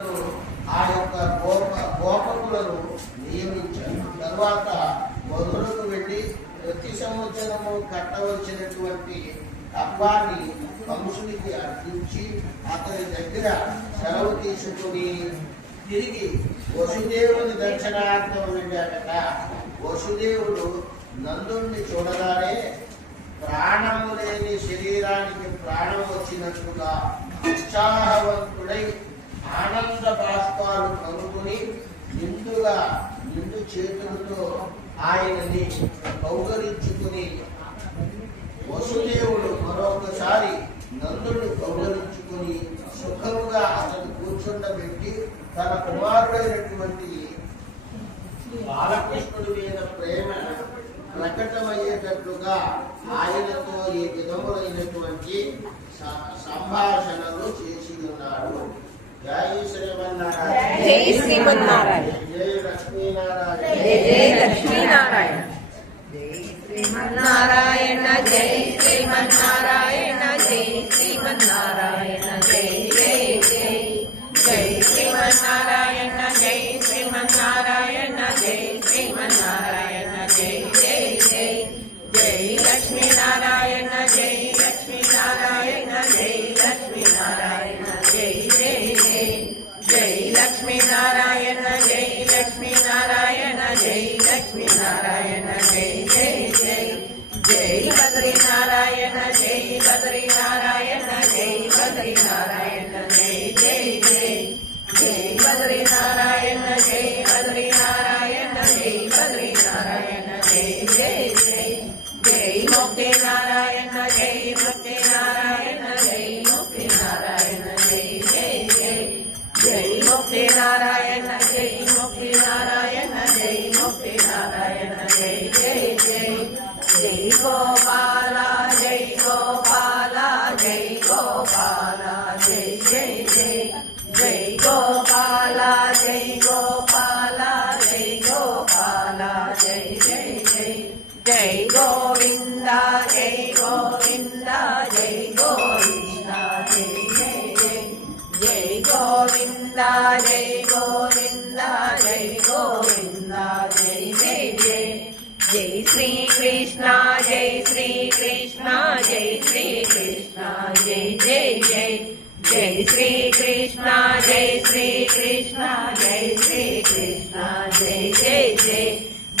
ఆ యొక్క గోపకులను నియమించారు. తర్వాత వధువులకు వెళ్ళి ప్రతి సంవత్సరము కట్టవలసినటువంటి అప్పాన్ని కంసునికి అర్పించి అతని దగ్గర సెలవు తీసుకుని తిరిగి వసుదేవుని దర్శనార్థం వెళ్ళాడట. వసుదేవుడు నందుణ్ణి చూడగానే ప్రాణము లేని శరీరానికి ప్రాణం వచ్చినట్లుగా ఉత్సాహవంతుడై ఆనంద బాష్పాలు కనుగొని నిండు చేతులతో ఆయనని కౌగలించుకుని వసుదేవుడు మరొకసారి నందుని కౌగలించుకుని సుఖముగా అతను కూర్చుండబెట్టి తన కుమారుడైనటువంటి బాలకృష్ణుడి మీద ప్రేమ ప్రకటమయ్యేటట్లుగా ఆయనతో ఈ విధములైనటువంటి సంభాషణలు చేసి ఉన్నాడు. జై శ్రీమన్నారాయణ, జై శ్రీమన్నారాయణ, జై లక్ష్మీనారాయణ, జై లక్ష్మీనారాయణ, జై శ్రీమన్నారాయణ, జై శ్రీమన్నారాయణ, జై శ్రీమన్నారాయణ, జై జై జై జై శ్రీమన్నారాయణ, జై శ్రీమన్నారాయణ, జై శ్రీమన్నారాయణ, జై జై జై జై లక్ష్మీనారాయణ, జై లక్ష్మీనారాయణ, జై లక్ష్మీనారాయణ, జై జై జై జై లక్ష్మీనారాయణ, జై లక్ష్మీనారాయణ, జై లక్ష్మీనారాయణ, జై జై జై జై బద్రీనారాయణ, జై బద్రీనారాయణ, జై బద్రీనారాయణ, జై జై జై జై బద్రీనారాయణ, జై బద్రీనారాయణ, జై బద్రీనారాయణ, జై జై జై జై ముక్తినారాయణ, జై ముక్తినారాయణ, జై ముక్తినారాయణ, జై జై జై జై ముక్తినారాయణ, జై ముక్తినారాయణ, జై ముక్తినారాయణ, జై జై జై జై గోపాల, జై గోపాల, జై గోపాల, జై జై జై జై గోపాల, జై గోపాల, జై గోపాల, జై జై జై జై గోవింద, జై గోవింద, జై గోవింద, జై జై జై జై గోవింద, జై గోవింద, జై గోవింద, జై జై జై జై శ్రీకృష్ణ, జై శ్రీకృష్ణ, జై శ్రీకృష్ణ, జై జై జై జై శ్రీకృష్ణ, జై శ్రీకృష్ణ, జై శ్రీకృష్ణ, జై జై జై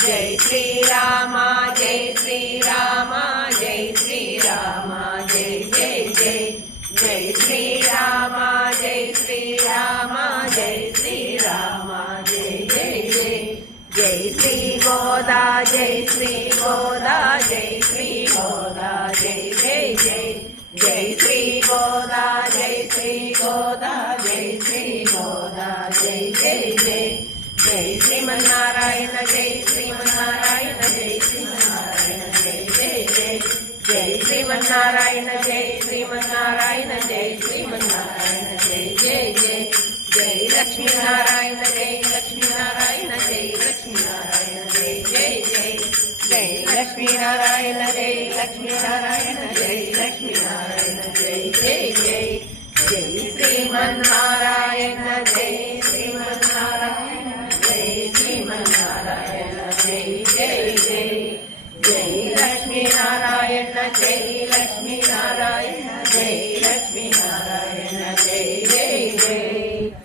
జై శ్రీరామ, జై శ్రీరామ, జై శ్రీరామ, జై జై జై జై శ్రీరామ, జై శ్రీరామ, జై శ్రీరామ, జై జై జై జై శ్రీ గోదా, జై శ్రీ గోదా, జై శ్రీ గోదా, జై జై జై జై శ్రీ గోదా, జై శ్రీ గోదా, జై శ్రీ గోదా, జై జై జై జై శ్రీమన్నారాయణ, జై శ్రీమన్నారాయణ, జై శ్రీమన్నారాయణ, జై జై జై జై శ్రీమన్నారాయణ, జై శ్రీమన్నారాయణ, జై శ్రీమన్నారాయణ, జై జై జై జై లక్ష్మీనారాయణ, జై లక్ష్మీనారాయణ, జై లక్ష్మీనారాయణ, జై జై జై జై లక్ష్మీనారాయణ, జై లక్ష్మీనారాయణ, జై లక్ష్మీనారాయణ, జై జై జై జై శ్రీమన్నారాయణ.